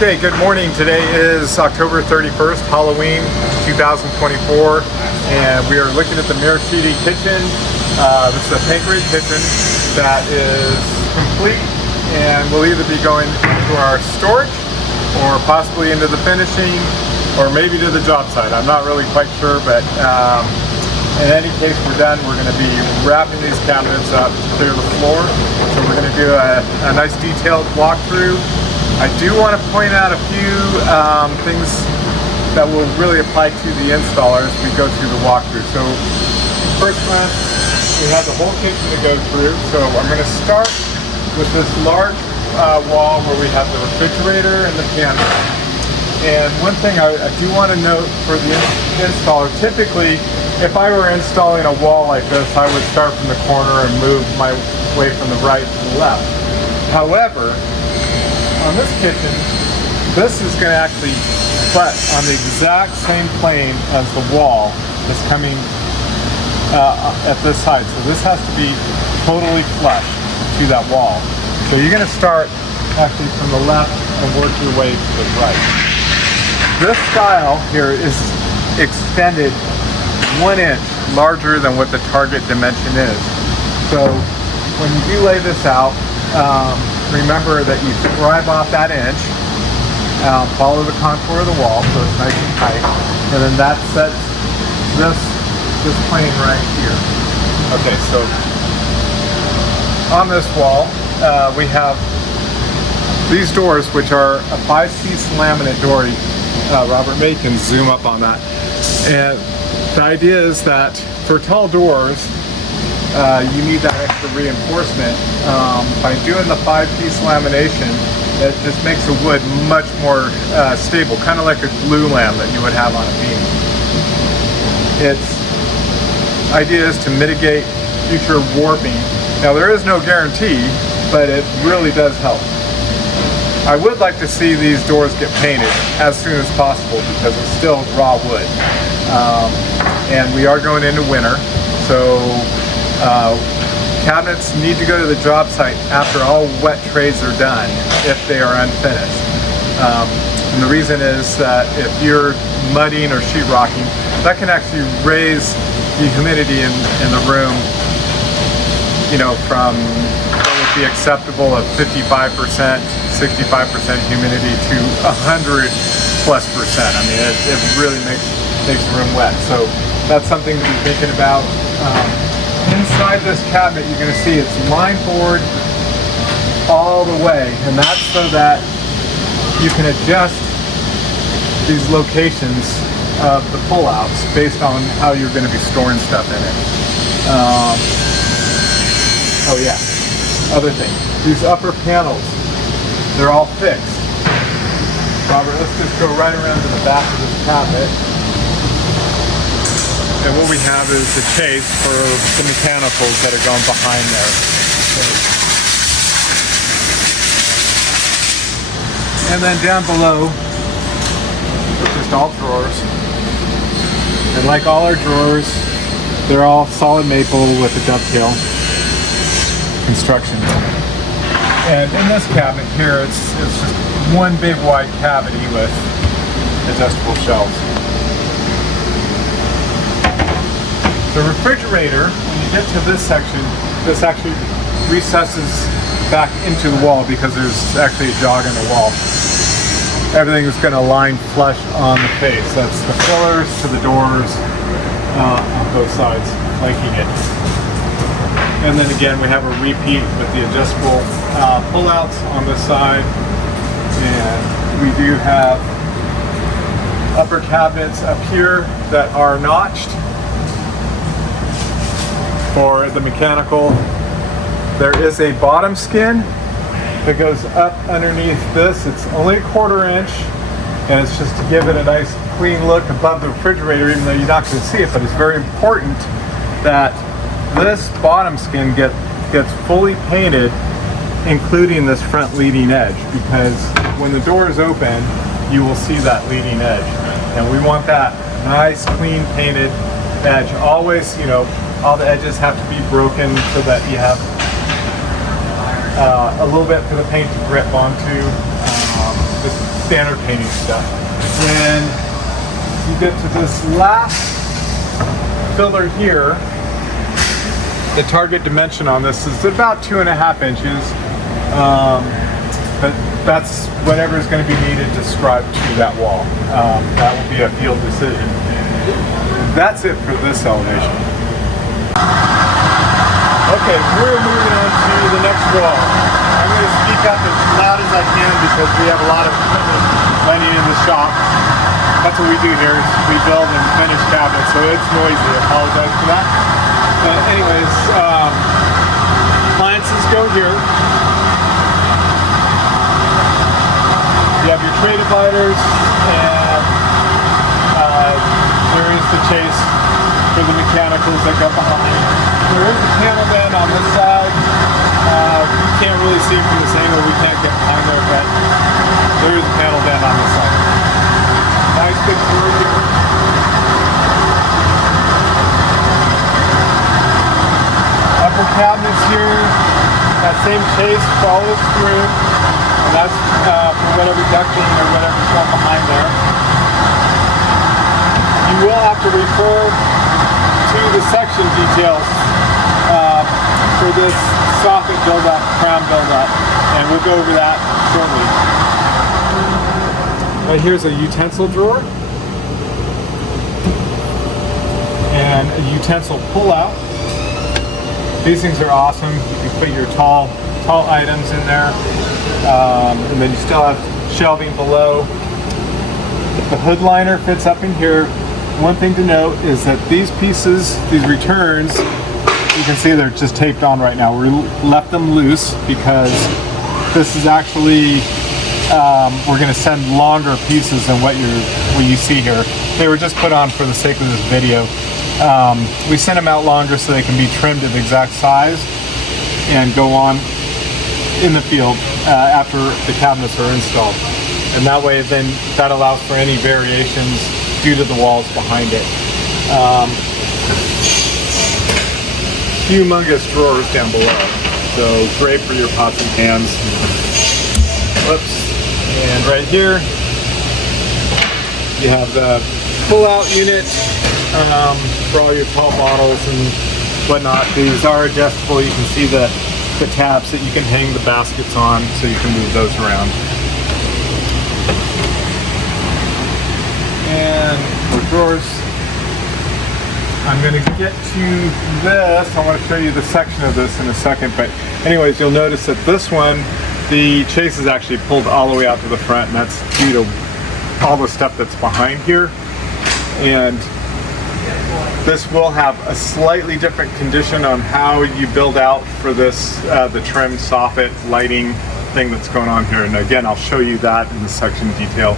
Okay, good morning. Today is October 31st, Halloween 2024, and we are looking at the Mirrashidi Kitchen. This is a pancake kitchen that is complete and will either be going into our storage or possibly into the finishing or maybe to the job site. I'm not really quite sure, but in any case, we're done. We're going to be wrapping these cabinets up to clear the floor. So we're going to do a nice detailed walkthrough. I do want to point out a few things that will really apply to the installer as we go through the walkthrough. So first glance, we have the whole kitchen to go through. So I'm going to start with this large wall where we have the refrigerator and the piano. And one thing I do want to note for the installer, typically if I were installing a wall like this, I would start from the corner and move my way from the right to the left. However, on this kitchen, this is going to actually butt on the exact same plane as the wall that's coming at this side. So this has to be totally flush to that wall. So you're going to start actually from the left and work your way to the right. This style here is extended 1 inch larger than what the target dimension is. So when you do lay this out, remember that you scribe off that inch, follow the contour of the wall so it's nice and tight, and then that sets this plane right here. Okay, so on this wall we have these doors, which are a 5-piece laminate door. Robert May can zoom up on that. And the idea is that for tall doors, you need that extra reinforcement. By doing the 5-piece lamination, it just makes the wood much more stable, kind of like a glue lam that you would have on a beam. Its idea is to mitigate future warping. Now there is no guarantee, but it really does help. I would like to see these doors get painted as soon as possible because it's still raw wood. And we are going into winter, so cabinets need to go to the job site after all wet trays are done if they are unfinished. And the reason is that if you're mudding or sheetrocking, that can actually raise the humidity in the room, you know, from what would be acceptable of 55%, 65% humidity to 100+%. I mean, it really makes the room wet. So that's something to be thinking about. Inside this cabinet, you're going to see it's line board all the way, and that's so that you can adjust these locations of the pullouts based on how you're going to be storing stuff in it. Oh yeah, other thing, these upper panels, they're all fixed. Robert, let's just go right around to the back of this cabinet. And what we have is the chase for the mechanicals that are going behind there. And then down below, it's just all drawers. And like all our drawers, they're all solid maple with a dovetail construction. And in this cabinet here, it's just one big wide cavity with adjustable shelves. The refrigerator, when you get to this section, this actually recesses back into the wall because there's actually a jog in the wall. Everything is going to line flush on the face. That's the fillers to the doors on both sides, flanking it. And then again, we have a repeat with the adjustable pullouts on this side. And we do have upper cabinets up here that are notched. For the mechanical, there is a bottom skin that goes up underneath this. It's only a 1/4 inch, and it's just to give it a nice clean look above the refrigerator, even though you're not going to see it. But it's very important that this bottom skin gets fully painted, including this front leading edge, because when the door is open, you will see that leading edge, and we want that nice, clean painted edge. Always, you know, all the edges have to be broken so that you have a little bit for the paint to grip onto. Just standard painting stuff. When you get to this last filler here, the target dimension on this is about 2.5 inches. But that's whatever is going to be needed to scribe to that wall. That will be a field decision. That's it for this elevation. Okay, we're moving on to the next wall. I'm going to speak up as loud as I can because we have a lot of equipment landing in the shop. That's what we do here, is we build and finish cabinets, so it's noisy. I apologize for that. But anyways, appliances go here. You have your tray dividers, and there is the chase for the mechanicals that go behind. There is a panel bed on this side. You can't really see from this angle, we can't get behind there, but there is a panel bed on this side. Nice big door here. Upper cabinets here. That same chase follows through, and that's for whatever ducting or whatever's going behind there. You will have to refer to the section details for this soffit build-up, crown build-up, and we'll go over that shortly. Right here's a utensil drawer and a utensil pull-out. These things are awesome. You can put your tall items in there, and then you still have shelving below. The hood liner fits up in here. One thing to note is that these pieces, these returns, you can see they're just taped on right now. We left them loose because this is actually, we're going to send longer pieces than what you see here. They were just put on for the sake of this video. We send them out longer so they can be trimmed to the exact size and go on in the field after the cabinets are installed. And that way then that allows for any variations due to the walls behind it. Humongous drawers down below, so great for your pots and pans. Whoops. And right here you have the pull-out unit for all your tall bottles and whatnot. These are adjustable. You can see the tabs that you can hang the baskets on, so you can move those around. And for drawers, I'm going to get to this. I want to show you the section of this in a second, but anyways, you'll notice that this one, the chase is actually pulled all the way out to the front, and that's due to all the stuff that's behind here. And this will have a slightly different condition on how you build out for this, the trim soffit lighting thing that's going on here. And again, I'll show you that in the section detail.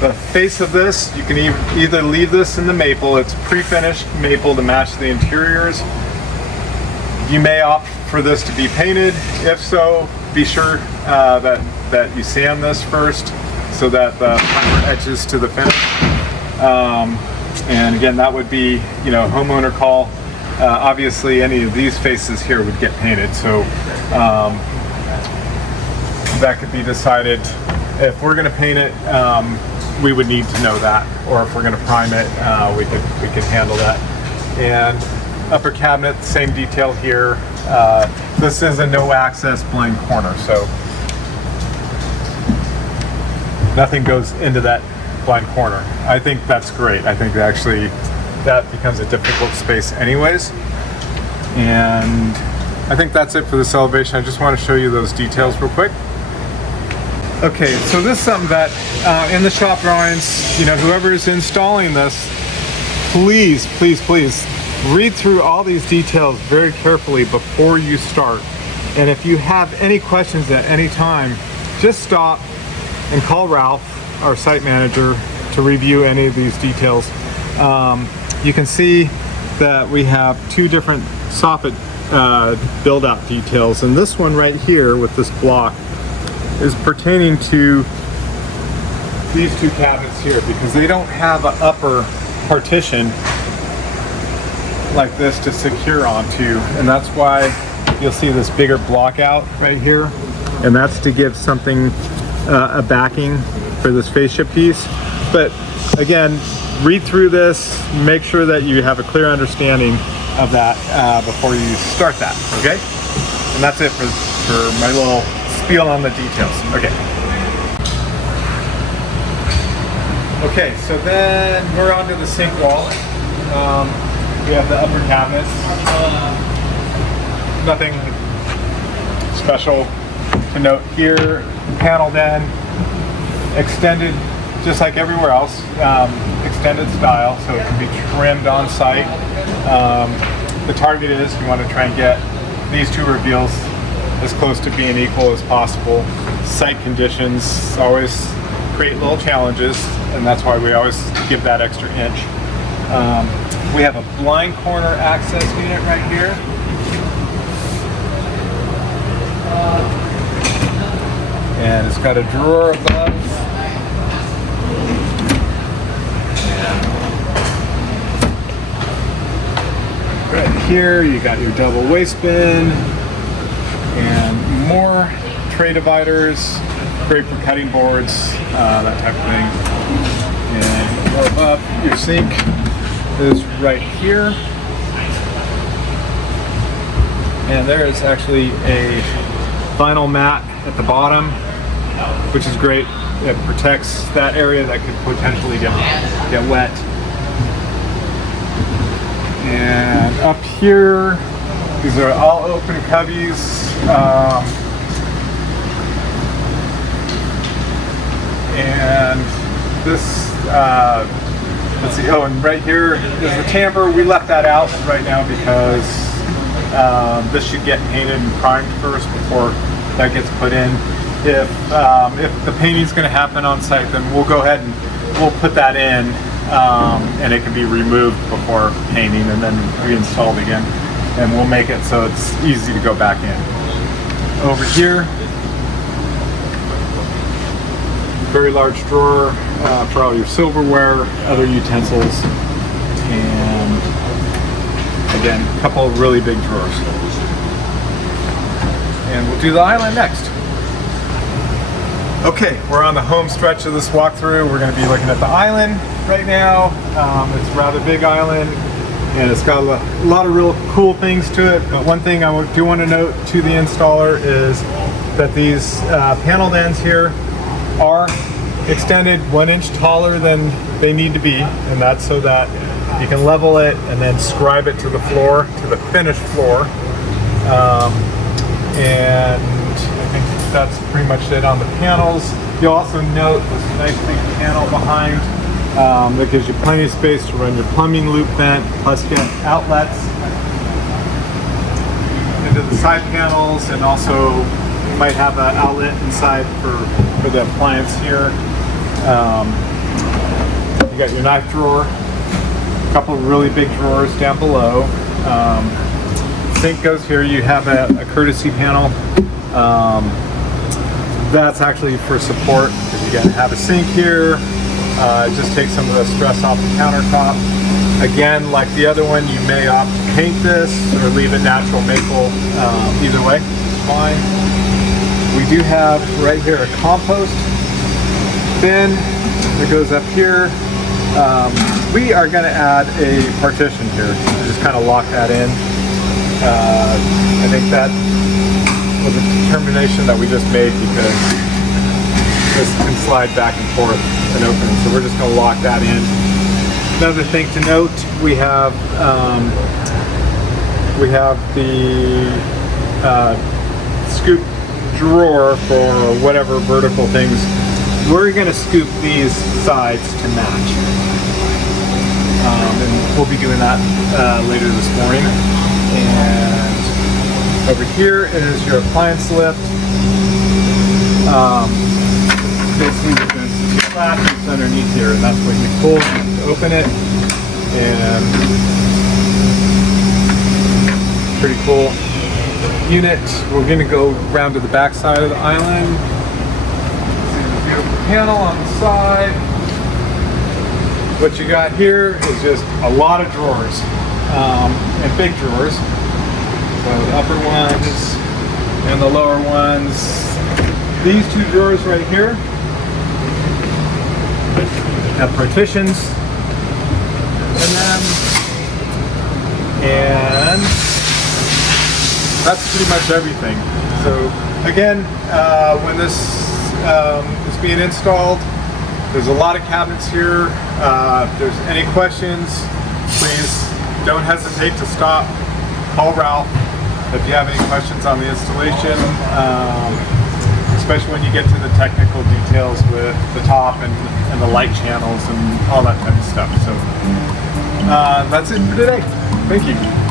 The face of this, you can either leave this in the maple. It's pre-finished maple to match the interiors. You may opt for this to be painted. If so, be sure that you sand this first so that the primer etches to the finish. And again, that would be, homeowner call. Obviously, any of these faces here would get painted, so that could be decided. If we're going to paint it, we would need to know that, or if we're going to prime it, we could handle that. And upper cabinet, same detail here. This is a no access blind corner, so nothing goes into that blind corner. I think that's great. I think actually that becomes a difficult space anyways. And I think that's it for this elevation. I just want to show you those details real quick. Okay, so this is something that in the shop drawings, whoever is installing this, please read through all these details very carefully before you start. And if you have any questions at any time, just stop and call Ralph, our site manager, to review any of these details. You can see that we have two different soffit build out details, and this one right here with this block is pertaining to these two cabinets here, because they don't have an upper partition like this to secure onto, and that's why you'll see this bigger block out right here, and that's to give something a backing for this fascia piece. But again, read through this, make sure that you have a clear understanding of that before you start that, okay? And that's it for my little spiel on the details. Okay, so then we're onto the sink wall. We have the upper cabinets. Nothing special to note here. Paneled in, extended just like everywhere else, extended style, so it can be trimmed on site. The target is you want to try and get these two reveals as close to being equal as possible. Site conditions always create little challenges, and that's why we always give that extra inch. We have a blind corner access unit right here. And it's got a drawer above. And right here you got your double waste bin and more tray dividers, great for cutting boards, that type of thing. And more above, your sink is right here. And there is actually a vinyl mat at the bottom, which is great. It protects that area that could potentially get wet. And up here, these are all open cubbies. And this, let's see, oh, and right here is the tamper. We left that out right now because this should get painted and primed first before that gets put in. If the painting is going to happen on site, then we'll go ahead and we'll put that in, and it can be removed before painting and then reinstalled again. And we'll make it so it's easy to go back in. Over here, very large drawer for all your silverware, other utensils, and again, a couple of really big drawers. And we'll do the island next. Okay, we're on the home stretch of this walkthrough. We're going to be looking at the island right now. It's a rather big island, and it's got a lot of real cool things to it. But one thing I do want to note to the installer is that these paneled ends here are extended 1 inch taller than they need to be, and that's so that you can level it and then scribe it to the floor, to the finished floor. And I think that's pretty much it on the panels. You'll also note this nice big panel behind that gives you plenty of space to run your plumbing loop vent, plus get outlets into the side panels, and also you might have an outlet inside for the appliance here. You got your knife drawer, a couple of really big drawers down below. Sink goes here. You have a courtesy panel. That's actually for support, because you got to have a sink here. It just takes some of the stress off the countertop. Again, like the other one, you may opt to paint this or leave it natural maple. Either way, it's fine. We do have right here a compost bin that goes up here. We are going to add a partition here to just kind of lock that in. I think that was a determination that we just made because this can slide back and forth and open, so we're just going to lock that in. Another thing to note, we have the scoop drawer for whatever vertical things. We're going to scoop these sides to match, and we'll be doing that later this morning. And over here is your appliance lift. Basically, there's going to be two latches underneath here, and that's what you pull to open it. And pretty cool unit. We're going to go around to the back side of the island. See the beautiful panel on the side. What you got here is just a lot of drawers, and big drawers. So the upper ones and the lower ones these two drawers right here have partitions in them, and that's pretty much everything. So again, when this is being installed, there's a lot of cabinets here. If there's any questions, please don't hesitate to stop, call Ralph if you have any questions on the installation, especially when you get to the technical details with the top and the light channels and all that type of stuff. So that's it for today. Thank you.